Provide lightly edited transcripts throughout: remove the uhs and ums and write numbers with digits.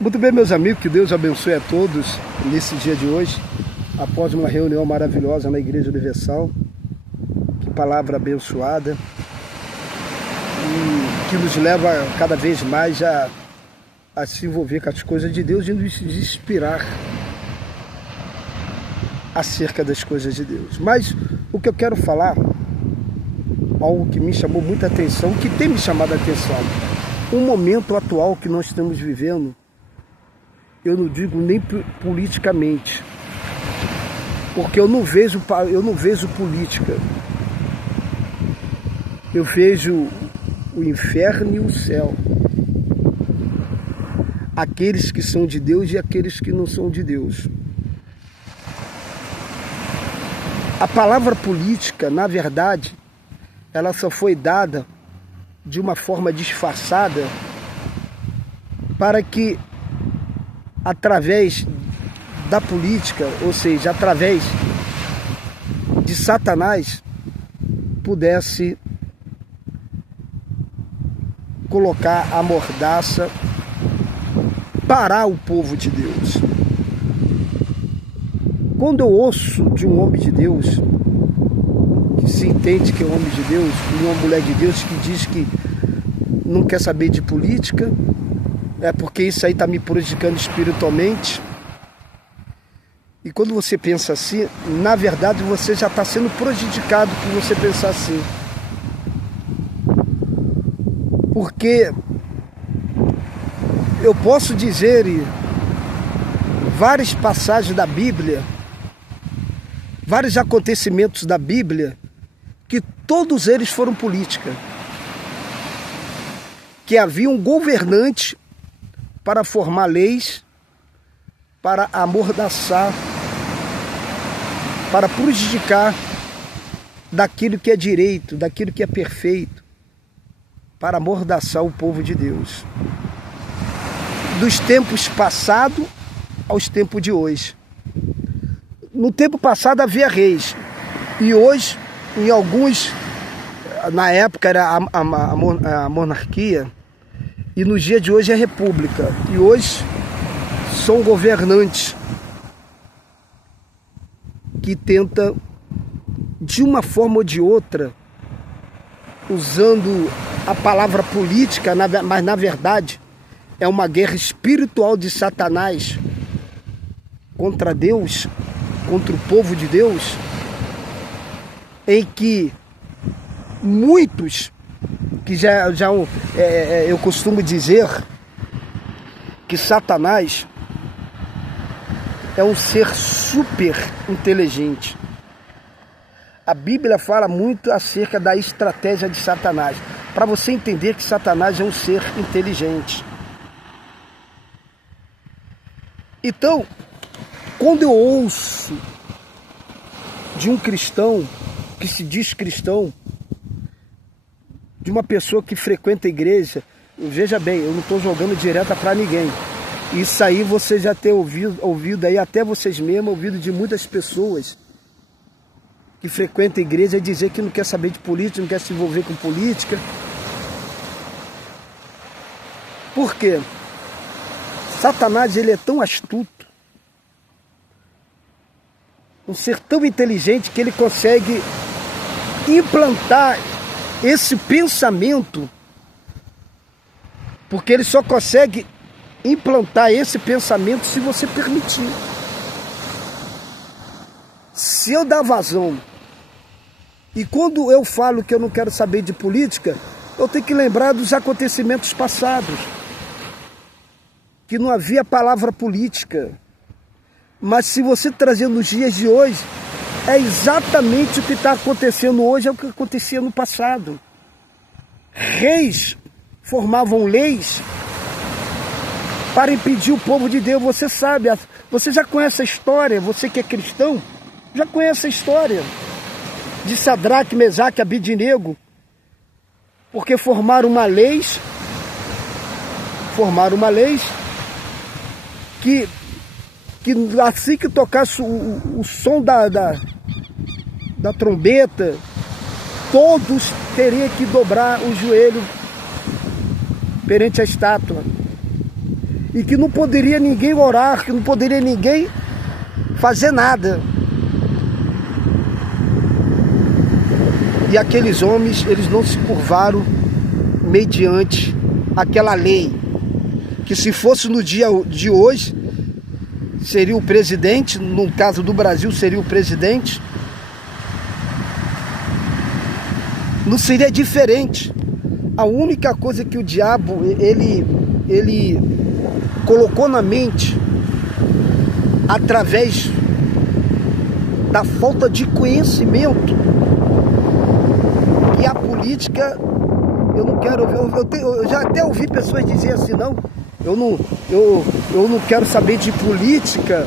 Muito bem, meus amigos, que Deus abençoe a todos nesse dia de hoje, após uma reunião maravilhosa na Igreja Universal. Que palavra abençoada e que nos leva cada vez mais a se envolver com as coisas de Deus e nos inspirar acerca das coisas de Deus. Mas o que eu quero falar, algo que me chamou muita atenção, que tem me chamado a atenção, um momento atual que nós estamos vivendo. Eu não digo nem politicamente, porque eu não vejo política. Eu vejo o inferno e o céu. Aqueles que são de Deus e aqueles que não são de Deus. A palavra política, na verdade, ela só foi dada de uma forma disfarçada para que, através da política, ou seja, através de Satanás, pudesse colocar a mordaça, parar o povo de Deus. Quando eu ouço de um homem de Deus, que se entende que é um homem de Deus, e uma mulher de Deus que diz que não quer saber de política, é porque isso aí está me prejudicando espiritualmente. E quando você pensa assim, na verdade você já está sendo prejudicado por você pensar assim. Porque eu posso dizer várias passagens da Bíblia, vários acontecimentos da Bíblia, que todos eles foram política. Que havia um governante para formar leis, para amordaçar, para prejudicar daquilo que é direito, daquilo que é perfeito, para amordaçar o povo de Deus. Dos tempos passados aos tempos de hoje. No tempo passado havia reis, e hoje, em alguns, na época era a monarquia, e nos dias de hoje é república. E hoje são governantes que tentam, de uma forma ou de outra, usando a palavra política, mas na verdade é uma guerra espiritual de Satanás contra Deus, contra o povo de Deus, em que muitos, que eu costumo dizer que Satanás é um ser super inteligente. A Bíblia fala muito acerca da estratégia de Satanás, para você entender que Satanás é um ser inteligente. Então, quando eu ouço de um cristão, que se diz cristão, de uma pessoa que frequenta a igreja, veja bem, eu não estou jogando direta para ninguém. Isso aí você já tem ouvido aí, até vocês mesmos, ouvido de muitas pessoas que frequentam a igreja e dizer que não quer saber de política, não quer se envolver com política. Por quê? Satanás, ele é tão astuto, um ser tão inteligente, que ele consegue implantar esse pensamento, porque ele só consegue implantar esse pensamento se você permitir. Se eu dar vazão, e quando eu falo que eu não quero saber de política, eu tenho que lembrar dos acontecimentos passados, que não havia palavra política. Mas se você trazer nos dias de hoje, é exatamente o que está acontecendo hoje, é o que acontecia no passado. Reis formavam leis para impedir o povo de Deus. Você sabe, você já conhece a história, você que é cristão, já conhece a história de Sadraque, Mesaque e Abidnego, porque formaram uma lei que assim que tocasse o som da trombeta, todos teriam que dobrar o joelho perante a estátua. e que não poderia ninguém orar, que não poderia ninguém fazer nada. E aqueles homens, eles não se curvaram mediante aquela lei, que se fosse no dia de hoje, seria o presidente, no caso do Brasil seria o presidente, não seria diferente. A única coisa que o diabo, ele colocou na mente, através da falta de conhecimento, que a política, eu não quero, eu já até ouvi pessoas dizer assim, não, eu não quero saber de política,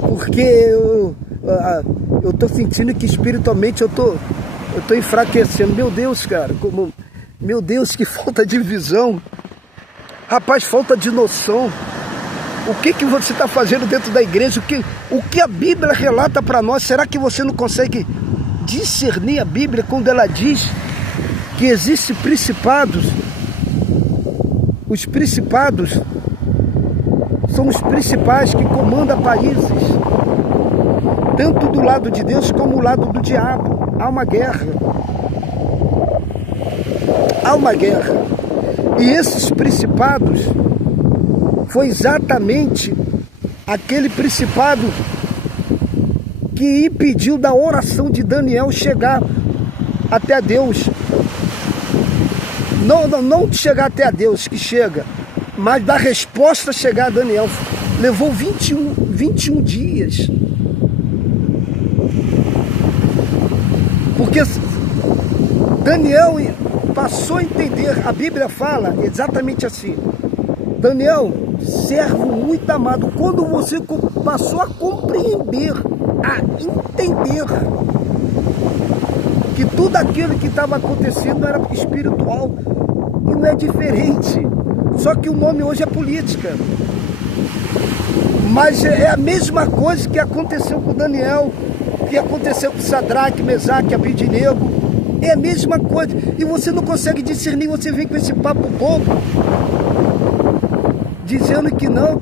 porque eu tô sentindo que espiritualmente eu tô enfraquecendo. Meu Deus, cara, meu Deus, que falta de visão. Rapaz, falta de noção. O que você está fazendo dentro da igreja? O que a Bíblia relata para nós? Será que você não consegue discernir a Bíblia quando ela diz que existem principados? Os principados são os principais que comandam países, tanto do lado de Deus como do lado do diabo. Há uma guerra. Há uma guerra. E esses principados foi exatamente aquele principado que impediu da oração de Daniel chegar até Deus. Não de chegar até a Deus, que chega, mas da resposta chegar a Daniel. Levou 21 dias. Porque Daniel passou a entender, a Bíblia fala exatamente assim: Daniel, servo muito amado, quando você passou a compreender, a entender que tudo aquilo que estava acontecendo era espiritual, e não é diferente, só que o nome hoje é política, mas é a mesma coisa que aconteceu com Daniel, que aconteceu com Sadraque, Mesaque, Abednego, é a mesma coisa, e você não consegue discernir, você vem com esse papo bobo, dizendo que não,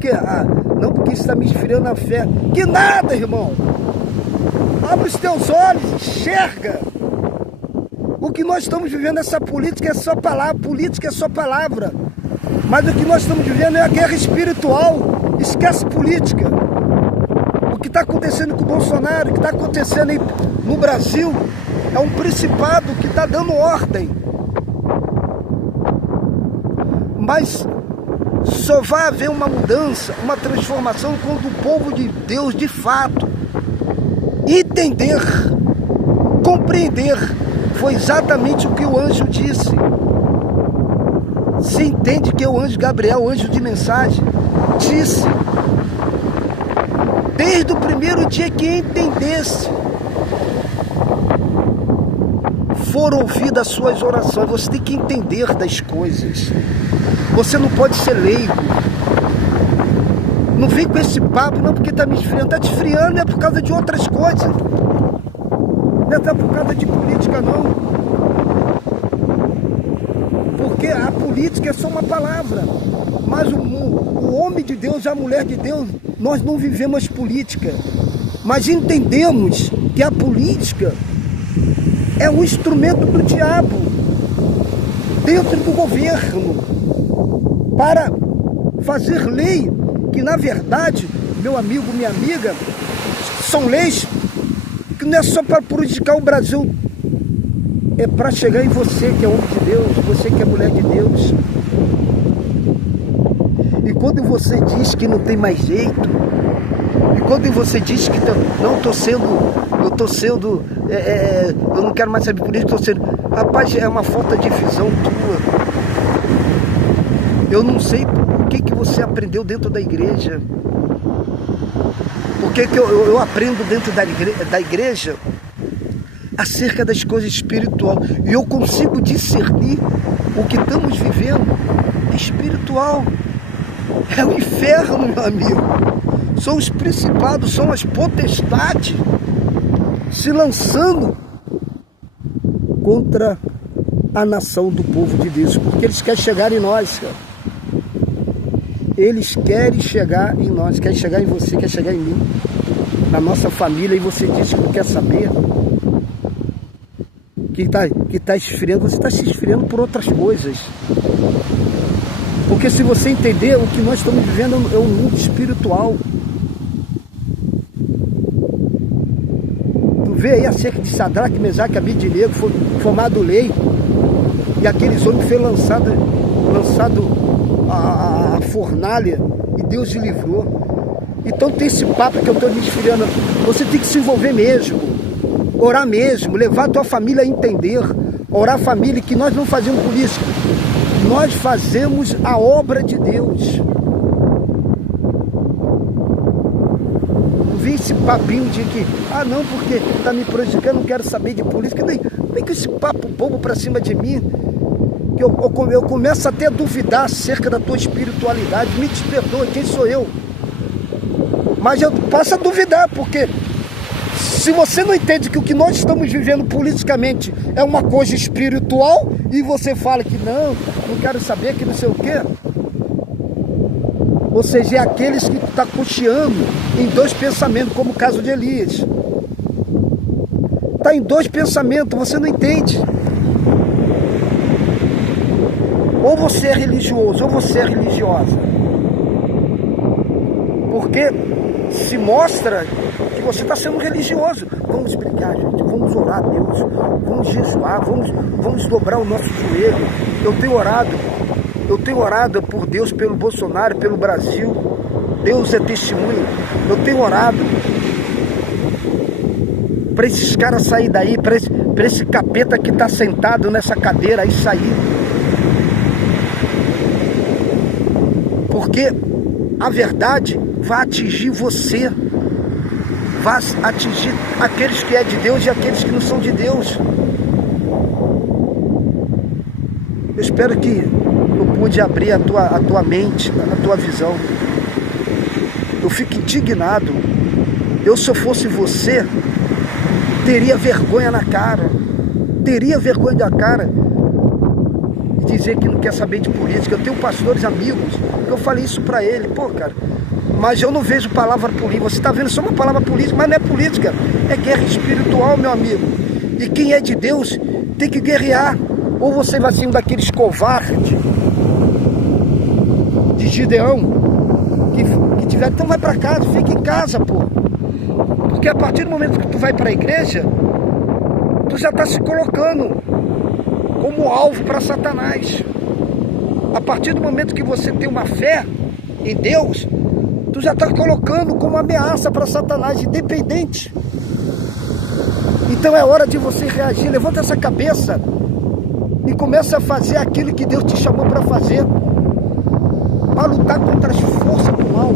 não, porque isso está me esfriando a fé. Que nada, irmão! Abre os teus olhos, enxerga! O que nós estamos vivendo, essa política é só palavra, política é só palavra. Mas o que nós estamos vivendo é a guerra espiritual. Esquece política. O que está acontecendo com o Bolsonaro, o que está acontecendo aí no Brasil, é um principado que está dando ordem. Mas só vai haver uma mudança, uma transformação, quando o povo de Deus, de fato, entender, compreender. Foi exatamente o que o anjo disse. Se entende que o anjo Gabriel, o anjo de mensagem, disse, desde o primeiro dia que entendesse, foram ouvidas as suas orações. Você tem que entender das coisas. Você não pode ser leigo. Não vem com esse papo, não, porque está me esfriando. Está te esfriando é por causa de outras coisas. Não é por causa de política, não. Porque a política é só uma palavra. Mas o homem de Deus, a mulher de Deus, nós não vivemos política. Mas entendemos que a política é um instrumento do diabo dentro do governo para fazer lei que, na verdade, meu amigo, minha amiga, são leis que não é só para prejudicar o Brasil, é para chegar em você que é homem de Deus, você que é mulher de Deus. E quando você diz que não tem mais jeito, e quando você diz que não estou sendo, eu não quero mais saber por isso, estou sendo, rapaz, é uma falta de visão tua. Eu não sei o que você aprendeu dentro da igreja. Porque que eu aprendo dentro da igreja acerca das coisas espirituais. E eu consigo discernir o que estamos vivendo é espiritual. É o inferno, meu amigo. São os principados, são as potestades se lançando contra a nação do povo de Deus. Porque eles querem chegar em nós, cara. Eles querem chegar em nós, querem chegar em você, querem chegar em mim, na nossa família, e você diz que não quer saber. Que tá esfriando, você está se esfriando por outras coisas. Porque se você entender, o que nós estamos vivendo é um mundo espiritual. Tu vê aí acerca de Sadraque, Mesaque e Abednego, foi formado lei, e aqueles homens foram lançado a fornalha, e Deus te livrou. Então tem esse papo que eu estou me esfriando. Você tem que se envolver mesmo, orar mesmo, levar a tua família a entender, orar a família, que nós não fazemos política, nós fazemos a obra de Deus. Não vem esse papinho de que, não, porque está me prejudicando, não quero saber de política. Vem com esse papo bobo para cima de mim, que eu começo até a duvidar acerca da tua espiritualidade. Me te perdoa, quem sou eu? Mas eu passo a duvidar, porque se você não entende que o que nós estamos vivendo politicamente é uma coisa espiritual, e você fala que não quero saber, que não sei o quê, ou seja, é aqueles que estão cocheando em dois pensamentos, como o caso de Elias. Está em dois pensamentos, você não entende. Ou você é religioso, ou você é religiosa. Porque se mostra que você está sendo religioso. Vamos brigar, gente, vamos orar a Deus, vamos jejuar, vamos dobrar o nosso joelho. Eu tenho orado por Deus, pelo Bolsonaro, pelo Brasil. Deus é testemunho. Eu tenho orado para esses caras sair daí, para esse capeta que está sentado nessa cadeira aí sair. Porque a verdade vai atingir você, vai atingir aqueles que é de Deus e aqueles que não são de Deus. Eu espero que eu pude abrir a tua mente, a tua visão. Eu fico indignado. Eu, se eu fosse você, teria vergonha na cara. Teria vergonha na cara de dizer que não quer saber de política. Eu tenho pastores amigos, eu falei isso pra ele. Pô, cara, mas eu não vejo palavra política. Você está vendo só uma palavra política, mas não é política, é guerra espiritual, meu amigo. E quem é de Deus tem que guerrear. Ou você vai ser um daqueles covardes de Gideão que tiver, então vai para casa, fica em casa, pô. Porque a partir do momento que tu vai para a igreja, tu já está se colocando como alvo para Satanás. A partir do momento que você tem uma fé em Deus, tu já está colocando como ameaça para Satanás, independente. Então é hora de você reagir. Levanta essa cabeça e começa a fazer aquilo que Deus te chamou para fazer, para lutar contra as forças do mal.